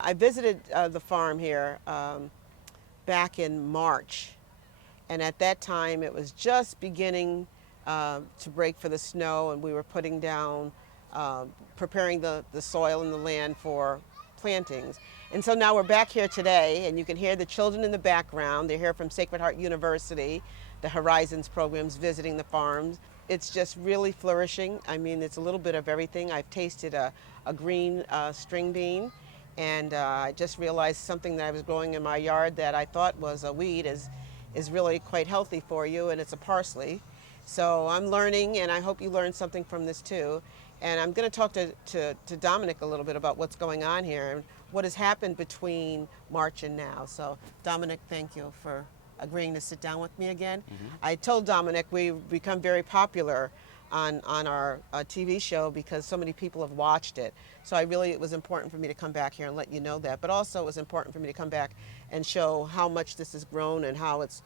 I visited the farm here back in March, and at that time it was just beginning to break for the snow, and we were putting down, preparing the soil and the land for plantings. And so now we're back here today, and you can hear the children in the background. They're here from Sacred Heart University, the Horizons programs, visiting the farms. It's just really flourishing. I mean, it's a little bit of everything. I've tasted a green string bean, and I just realized something that I was growing in my yard that I thought was a weed is really quite healthy for you, and it's a parsley. So I'm learning, and I hope you learned something from this too. And I'm going to talk to Dominick a little bit about what's going on here and what has happened between March and now. So Dominick, thank you for agreeing to sit down with me again. I told Dominick we've become very popular on our TV show because so many people have watched it. So it was important for me to come back here and let you know that. But also it was important for me to come back and show how much this has grown and how it's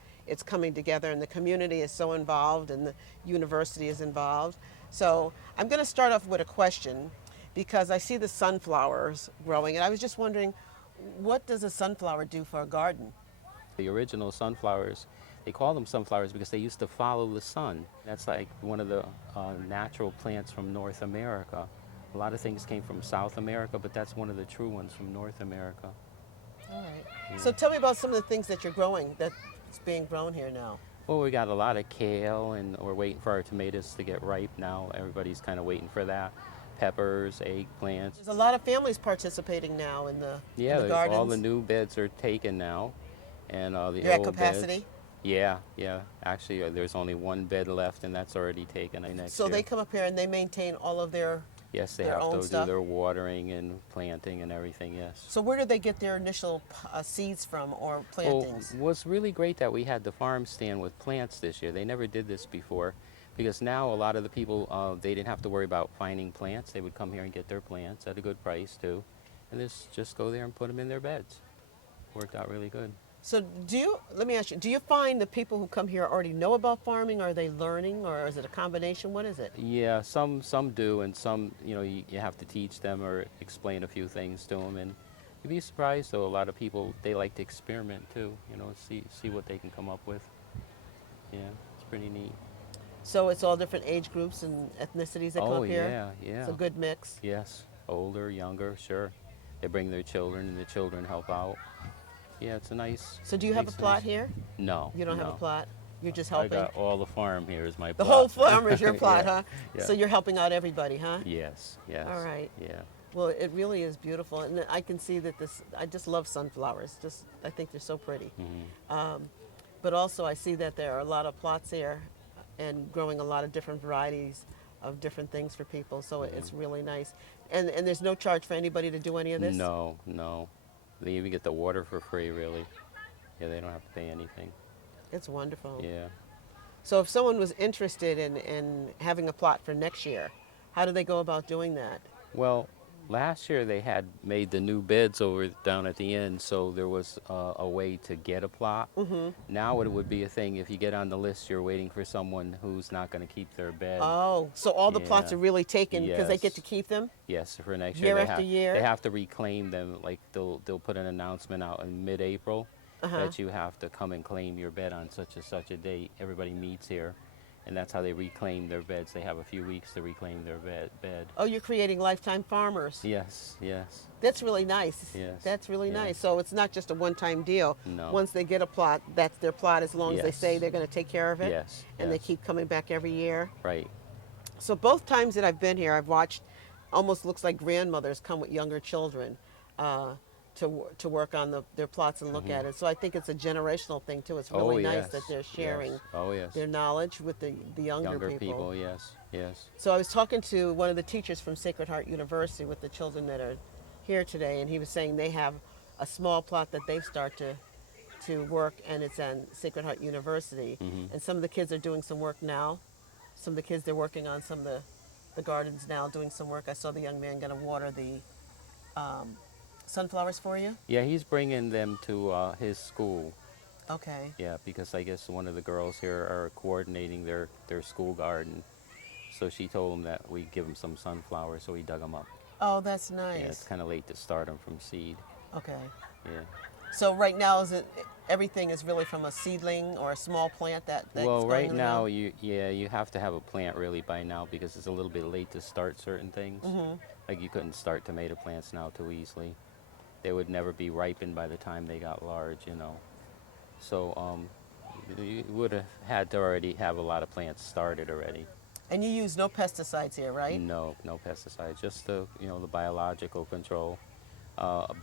coming together, and the community is so involved and the university is involved. So I'm going to start off with a question because I see the sunflowers growing, and I was just wondering, what does a sunflower do for a garden? The original sunflowers, they call them sunflowers because they used to follow the sun. That's like one of the natural plants from North America. A lot of things came from South America, but that's one of the true ones from North America. All right. Yeah. So tell me about some of the things that you're growing, that's being grown here now. Well, we got a lot of kale, and we're waiting for our tomatoes to get ripe now. Everybody's kind of waiting for that. Peppers, eggplants. There's a lot of families participating now in the gardens. All the new beds are taken now, and the You're old at capacity? beds. Yeah. Actually, there's only one bed left, and that's already taken next So year. they come up here and they maintain all of their Yes, they their have own to stuff? do their watering and planting and everything, yes. So where did they get their initial seeds from or plantings? Well, it was really great that we had the farm stand with plants this year. They never did this before because now a lot of the people, they didn't have to worry about finding plants. They would come here and get their plants at a good price too, and just go there and put them in their beds. Worked out really good. So let me ask you, do you find the people who come here already know about farming? Are they learning, or is it a combination? What is it? Yeah, some do, and some, you have to teach them or explain a few things to them. And you'd be surprised, though, a lot of people, they like to experiment too, see what they can come up with. Yeah, it's pretty neat. So it's all different age groups and ethnicities that come up here? Yeah. It's a good mix? Yes, older, younger, sure. They bring their children, and the children help out. Yeah, it's a nice. So do you have a plot here? No. You don't have a plot? You're just I helping? got all the farm here is my plot. The whole farm is your plot, Yeah, huh? yeah. So you're helping out everybody, huh? Yes. All right. Yeah. Well, it really is beautiful, and I can see that I just love sunflowers. I think they're so pretty. But also I see that there are a lot of plots here and growing a lot of different varieties of different things for people, so it's really nice. And there's no charge for anybody to do any of this? No. They even get the water for free, really. Yeah, they don't have to pay anything. It's wonderful. Yeah. So if someone was interested in having a plot for next year, how do they go about doing that? Well, last year they had made the new beds over down at the end, so there was a way to get a plot. Now it would be a thing, if you get on the list, you're waiting for someone who's not going to keep their bed. Oh, so all the plots Yeah. are really taken because they get Yes. to keep them? Yes, for next Year year. after year? They have to reclaim them. Like they'll put an announcement out in mid-April that you have to come and claim your bed on such and such a date. Everybody meets here, and that's how they reclaim their beds. They have a few weeks to reclaim their bed. Oh, you're creating lifetime farmers. Yes. That's really nice. Yes. That's really Yeah. nice. So it's not just a one-time deal. No. Once they get a plot, that's their plot as long as they Yes. say they're going to take care of it. Yes. And they keep coming back every year. Right. So both times that I've been here, I've watched, almost looks like grandmothers come with younger children to work on their plots and look at it. So I think it's a generational thing too. It's really nice that they're sharing their knowledge with the younger people. Yes. So I was talking to one of the teachers from Sacred Heart University with the children that are here today, and he was saying they have a small plot that they start to work, and it's on Sacred Heart University. And some of the kids are doing some work now. Some of the kids, they're working on some of the gardens now, doing some work. I saw the young man going to water the sunflowers for you. Yeah, he's bringing them to his school. Okay. Yeah, because I guess one of the girls here are coordinating their school garden. So she told him that we give him some sunflowers, so he dug them up. Oh, that's nice. Yeah, it's kind of late to start them from seed. Okay. Yeah. So right now, everything is really from a seedling or a small plant that's Well, going right in the now, ground? you have to have a plant really by now because it's a little bit late to start certain things. Like you couldn't start tomato plants now too easily. They would never be ripened by the time they got large, you know. So you would have had to already have a lot of plants started already. And you use no pesticides here, right? No, no pesticides, just the biological control.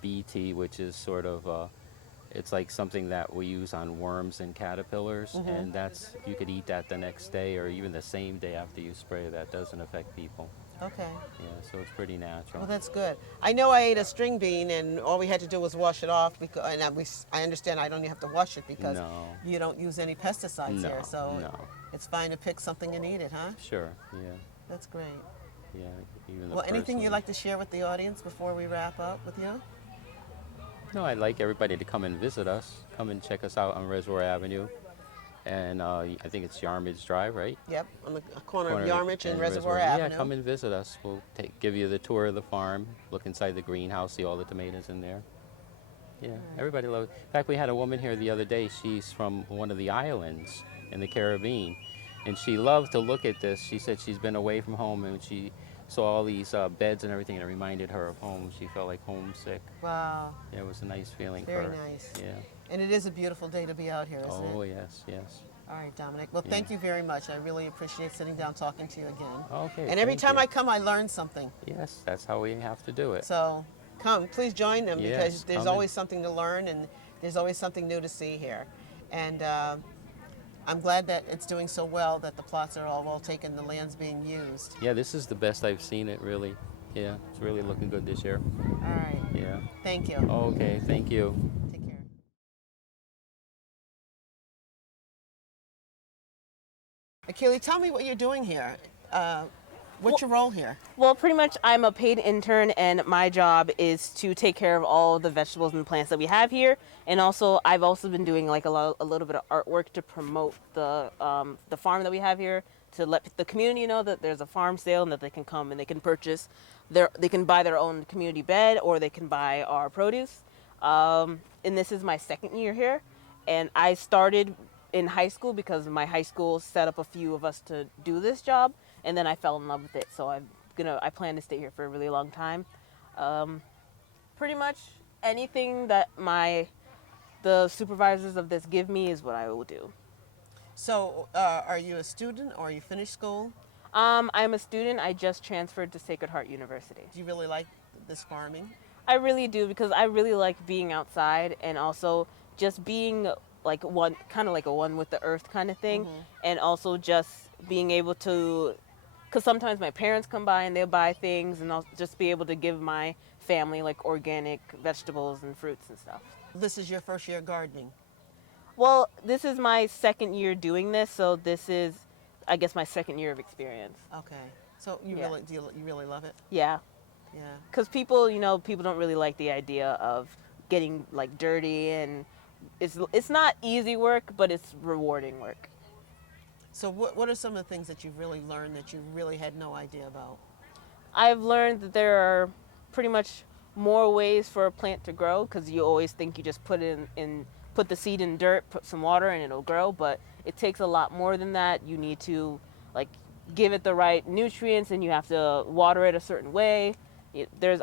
BT, which is sort of it's like something that we use on worms and caterpillars, and that's you could eat that the next day or even the same day after you spray. That doesn't affect people. Okay. Yeah, so it's pretty natural. Well, that's good. I know I ate a string bean, and all we had to do was wash it off. Because, and I understand I don't even have to wash it because No, you don't use any pesticides here. no, So no. it's fine to pick something and eat it, huh? Sure, yeah, That's great. yeah. Even the Well, anything person- you'd like to share with the audience before we wrap up with you? No, I'd like everybody to come and visit us. Come and check us out on Reservoir Avenue, and I think it's Yarmidge Drive, right? Yep, on the corner of Corner Yarmidge and Reservoir Yeah, Avenue. come and visit us. We'll give you the tour of the farm, look inside the greenhouse, see all the tomatoes in there. Yeah, everybody loves it. In fact, we had a woman here the other day. She's from one of the islands in the Caribbean, and she loved to look at this. She said she's been away from home, and she saw all these beds and everything, and it reminded her of home. She felt like homesick. Wow, Yeah, it was a nice feeling very for her. nice. Yeah. And it is a beautiful day to be out here, isn't Oh, it? yes, yes. All right, Dominic. Well, Yeah. thank you very much. I really appreciate sitting down talking to you again. Okay. And every thank time you. I come, I learn something. Yes, that's how we have to do it. So come, please join them Yes, because there's come always something to learn and there's always something new to see here. And I'm glad that it's doing so well, that the plots are all well taken, the land's being used. Yeah, this is the best I've seen it, really. Yeah, it's really looking good this year. All right. Yeah. Thank you. Okay, thank you. Take care. Akili, tell me what you're doing here. What's your role here? Well, pretty much I'm a paid intern, and my job is to take care of all the vegetables and plants that we have here. And also, I've also been doing like a little bit of artwork to promote the farm that we have here, to let the community know that there's a farm sale and that they can come and they can purchase they can buy their own community bed, or they can buy our produce. And this is my second year here, and I started in high school because my high school set up a few of us to do this job, and then I fell in love with it. So I plan to stay here for a really long time. Pretty much anything that the supervisors of this give me is what I will do. So, are you a student or you finished school? I'm a student. I just transferred to Sacred Heart University. Do you really like this farming? I really do, because I really like being outside and also just being like kind of like a one with the earth kind of thing. And also just being able to, because sometimes my parents come by and they'll buy things, and I'll just be able to give my family like organic vegetables and fruits and stuff. This is your first year gardening. Well, this is my second year doing this, so this is, I guess, my second year of experience. Okay. So you Yeah. really you really love it? Yeah. Yeah. Because people don't really like the idea of getting like dirty, and it's not easy work, but it's rewarding work. So what are some of the things that you've really learned that you really had no idea about? I've learned that there are pretty much more ways for a plant to grow, because you always think you just put the seed in dirt, put some water, and it'll grow, but it takes a lot more than that. You need to like give it the right nutrients, and you have to water it a certain way.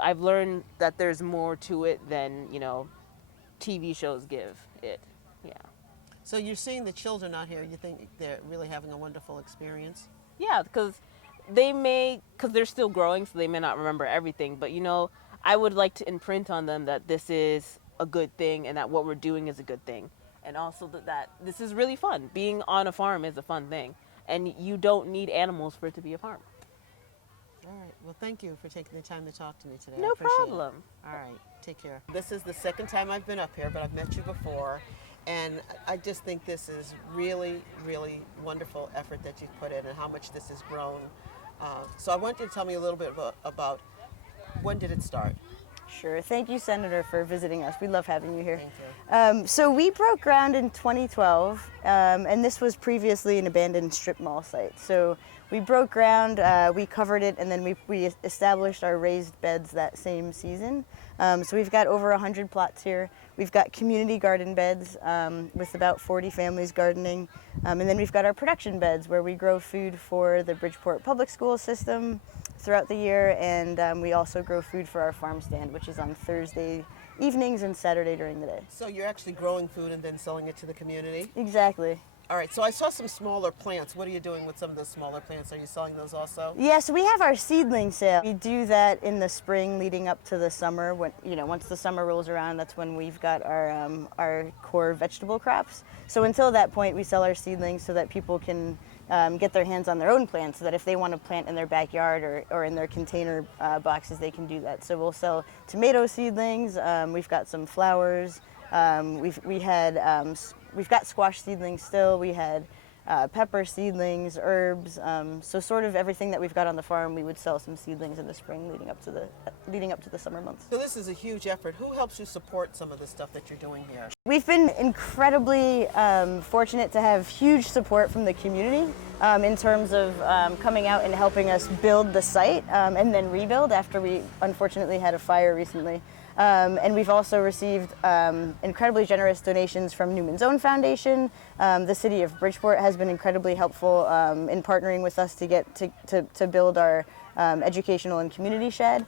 I've learned that there's more to it than TV shows give it. Yeah. So you're seeing the children out here, you think they're really having a wonderful experience? Yeah, because they're still growing, so they may not remember everything, but I would like to imprint on them that this is a good thing, and that what we're doing is a good thing, and also that this is really fun. Being on a farm is a fun thing, and you don't need animals for it to be a farm. All right. Well, thank you for taking the time to talk to me today. No I appreciate problem. It. All right. Take care. This is the second time I've been up here, but I've met you before. And I just think this is really, really wonderful effort that you've put in and how much this has grown. So I want you to tell me a little bit about when did it start? Sure. Thank you, Senator, for visiting us. We love having you here. Thank you. So we broke ground in 2012, and this was previously an abandoned strip mall site. So We broke ground, we covered it, and then we established our raised beds that same season. So we've got over 100 plots here. We've got community garden beds with about 40 families gardening. And then we've got our production beds where we grow food for the Bridgeport public school system throughout the year. And we also grow food for our farm stand, which is on Thursday evenings and Saturday during the day. So you're actually growing food and then selling it to the community? Exactly. All right, so I saw some smaller plants. What are you doing with some of those smaller plants? Are you selling those also? Yeah, so we have our seedling sale. We do that in the spring leading up to the summer. When, once the summer rolls around, that's when we've got our core vegetable crops. So until that point, we sell our seedlings so that people can get their hands on their own plants, so that if they want to plant in their backyard or in their container boxes, they can do that. So we'll sell tomato seedlings. We've got some flowers. We've got squash seedlings still. We had pepper seedlings, herbs. So sort of everything that we've got on the farm, we would sell some seedlings in the spring leading up to the summer months. So this is a huge effort. Who helps you support some of the stuff that you're doing here? We've been incredibly fortunate to have huge support from the community in terms of coming out and helping us build the site and then rebuild after we unfortunately had a fire recently. And we've also received incredibly generous donations from Newman's Own Foundation. The city of Bridgeport has been incredibly helpful in partnering with us to get to build our educational and community shed.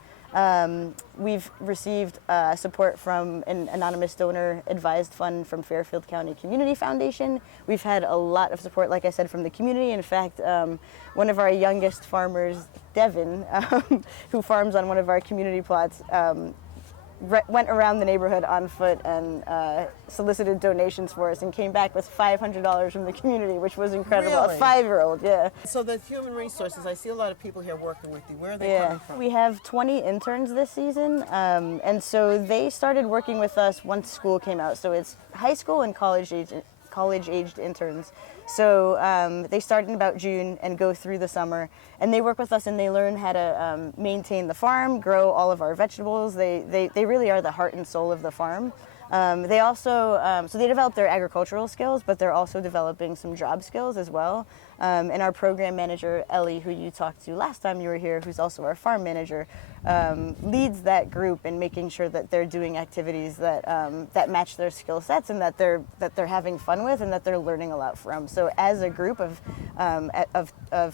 We've received support from an anonymous donor advised fund from Fairfield County Community Foundation. We've had a lot of support, like I said, from the community. In fact, one of our youngest farmers, Devin, who farms on one of our community plots, went around the neighborhood on foot and solicited donations for us and came back with $500 from the community, which was incredible. Really? A 5-year-old, yeah. So the human resources, I see a lot of people here working with you. Where are they coming from? We have 20 interns this season, and so they started working with us once school came out. So it's high school and college-aged interns. So they start in about June and go through the summer, and they work with us and they learn how to maintain the farm, grow all of our vegetables. They really are the heart and soul of the farm. They also, so they develop their agricultural skills, but they're also developing some job skills as well. And our program manager, Ellie, who you talked to last time you were here, who's also our farm manager, leads that group in making sure that they're doing activities that that match their skill sets and that they're having fun with and that they're learning a lot from. So as a group of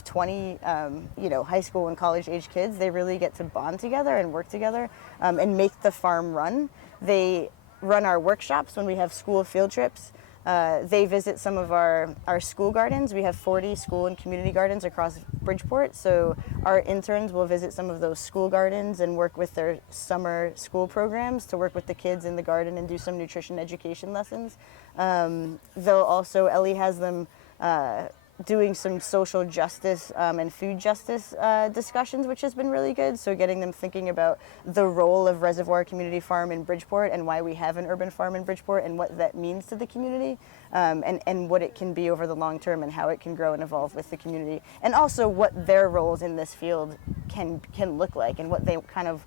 20 high school and college age kids, they really get to bond together and work together and make the farm run. They run our workshops when we have school field trips. They visit some of our school gardens. We have 40 school and community gardens across Bridgeport, so our interns will visit some of those school gardens and work with their summer school programs to work with the kids in the garden and do some nutrition education lessons. They'll also, Ellie has them doing some social justice and food justice discussions, which has been really good. So getting them thinking about the role of Reservoir Community Farm in Bridgeport and why we have an urban farm in Bridgeport and what that means to the community and what it can be over the long term and how it can grow and evolve with the community. And also what their roles in this field can look like and what they kind of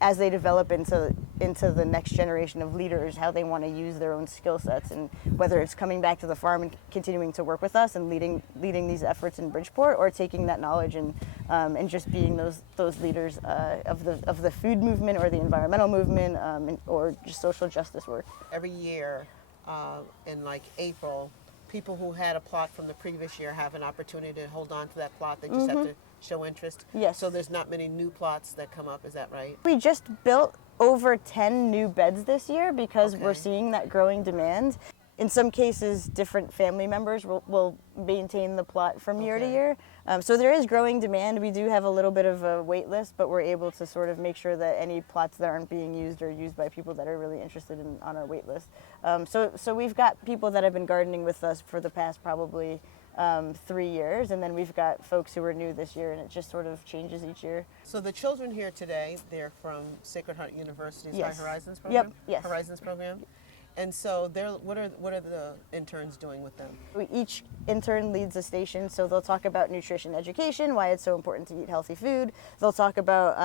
as they develop into the next generation of leaders, how they want to use their own skill sets, and whether it's coming back to the farm and continuing to work with us and leading these efforts in Bridgeport, or taking that knowledge and just being those leaders of the food movement or the environmental movement or just social justice work. Every year in like April, people who had a plot from the previous year have an opportunity to hold on to that plot. They just have to show interest. Yes. So there's not many new plots that come up, is that right? We just built over 10 new beds this year because Okay. we're seeing that growing demand. In some cases, different family members will maintain the plot from year to Okay. year. So there is growing demand. We do have a little bit of a wait list, but we're able to sort of make sure that any plots that aren't being used are used by people that are really interested on our wait list. So we've got people that have been gardening with us for the past probably 3 years, and then we've got folks who are new this year, and it just sort of changes each year. So the children here today, they're from Sacred Heart University's Yes. High Horizons program? Yep, yes. Horizons program. And so what are the interns doing with them? Each intern leads a station, so they'll talk about nutrition education, why it's so important to eat healthy food. They'll talk about,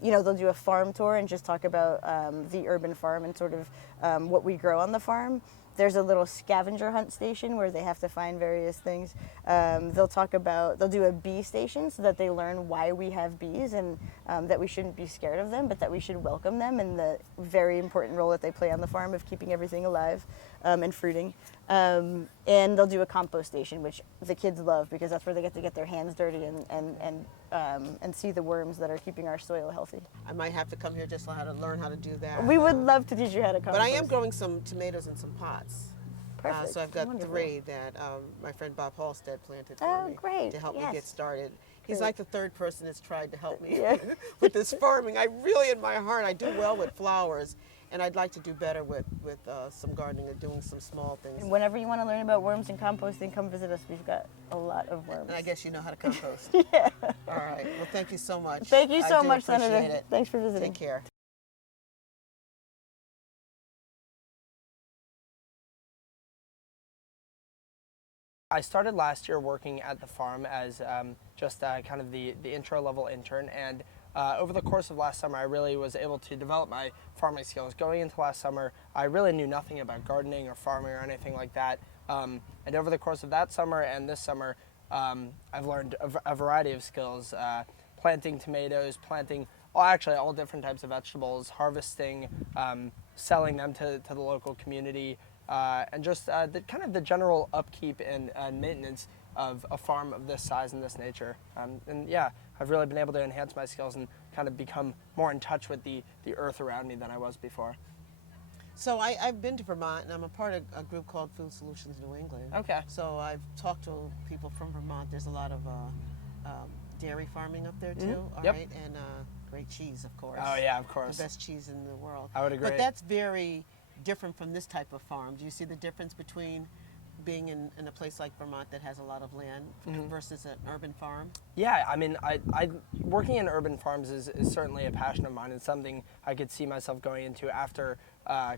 they'll do a farm tour and just talk about the urban farm and sort of what we grow on the farm. There's a little scavenger hunt station where they have to find various things. They'll do a bee station so that they learn why we have bees and that we shouldn't be scared of them, but that we should welcome them and the very important role that they play on the farm of keeping everything alive and fruiting. And they'll do a compost station, which the kids love because that's where they get to get their hands dirty and see the worms that are keeping our soil healthy. I might have to come here just to learn how to do that. We would love to teach you how to compost. But I am growing some tomatoes in some pots. Perfect. So I've got Wonderful. 3 that my friend Bob Halstead planted for me great. to help me Yes. get started. He's Great. like the 3rd person that's tried to help me Yeah. with this farming. I really, in my heart, I do well with flowers, and I'd like to do better with some gardening and doing some small things. And whenever you want to learn about worms and composting, come visit us. We've got a lot of worms. And I guess you know how to compost. Yeah. All right. Well, thank you so much. Thank you so I do much, appreciate Senator. it. Thanks for visiting. Take care. I started last year working at the farm as just kind of the intro level intern, and over the course of last summer I really was able to develop my farming skills. Going into last summer I really knew nothing about gardening or farming or anything like that, and over the course of that summer and this summer I've learned a variety of skills, planting tomatoes, planting all different types of vegetables, harvesting, selling them to the local community, and just kind of the general upkeep and maintenance of a farm of this size and this nature. And yeah, I've really been able to enhance my skills and kind of become more in touch with the earth around me than I was before. So I've been to Vermont, and I'm a part of a group called Food Solutions New England. Okay. So I've talked to people from Vermont. There's a lot of dairy farming up there too. All Yep. right, and great cheese, of course. Oh yeah, of course. The best cheese in the world. I would agree. But that's very different from this type of farm. Do you see the difference between being in a place like Vermont that has a lot of land versus an urban farm? Yeah, I mean, I working in urban farms is certainly a passion of mine. It's something I could see myself going into after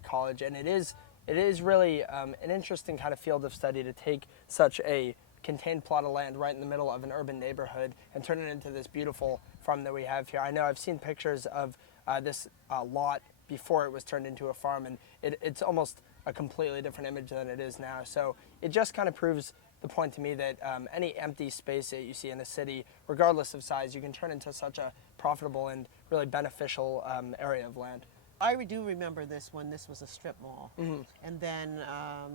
college, and it is really an interesting kind of field of study to take such a contained plot of land right in the middle of an urban neighborhood and turn it into this beautiful farm that we have here. I know I've seen pictures of this lot before it was turned into a farm, and it's almost a completely different image than it is now. So it just kind of proves the point to me that any empty space that you see in a city, regardless of size, you can turn into such a profitable and really beneficial area of land. I do remember this when this was a strip mall, and then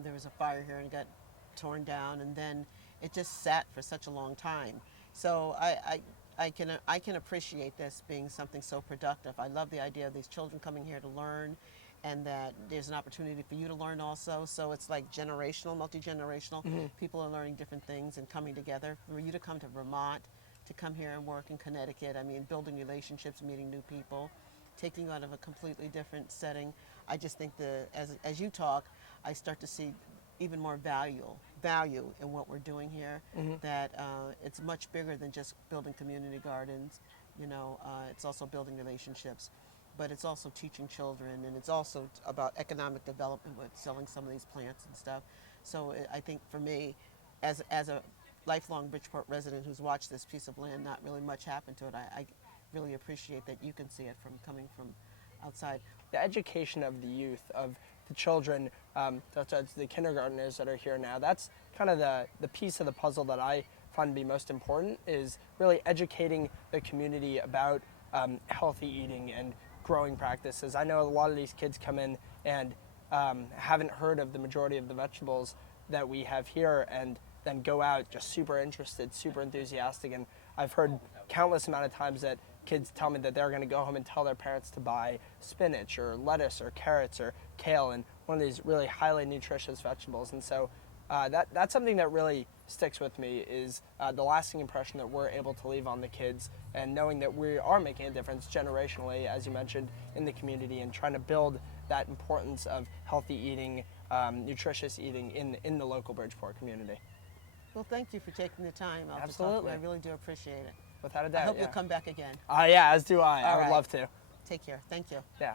there was a fire here and got torn down, and then it just sat for such a long time. So I can appreciate this being something so productive. I love the idea of these children coming here to learn, and that there's an opportunity for you to learn also. So it's like generational, multi-generational. People are learning different things and coming together. For you to come to Vermont, to come here and work in Connecticut, I mean, building relationships, meeting new people, taking you out of a completely different setting. I just think as you talk, I start to see even more value in what we're doing here, that it's much bigger than just building community gardens. You know, it's also building relationships, but it's also teaching children, and it's also about economic development with selling some of these plants and stuff. So I think for me, as a lifelong Bridgeport resident who's watched this piece of land, not really much happen to it, I really appreciate that you can see it from coming from outside. The education of the youth, of the children, such as the kindergartners that are here now, that's kind of the piece of the puzzle that I find to be most important, is really educating the community about healthy eating and growing practices. I know a lot of these kids come in and haven't heard of the majority of the vegetables that we have here, and then go out just super interested, super enthusiastic, and I've heard countless amount of times that kids tell me that they're going to go home and tell their parents to buy spinach or lettuce or carrots or kale, and one of these really highly nutritious vegetables. And so that's something that really sticks with me, is the lasting impression that we're able to leave on the kids, and knowing that we are making a difference generationally, as you mentioned, in the community, and trying to build that importance of healthy eating, nutritious eating in the local Bridgeport community. Well, thank you for taking the time out to talk to Absolutely. me. I really do appreciate it. Without a doubt. I hope yeah. you'll come back again. Yeah, as do I. I All would right. love to. Take care. Thank you. Yeah.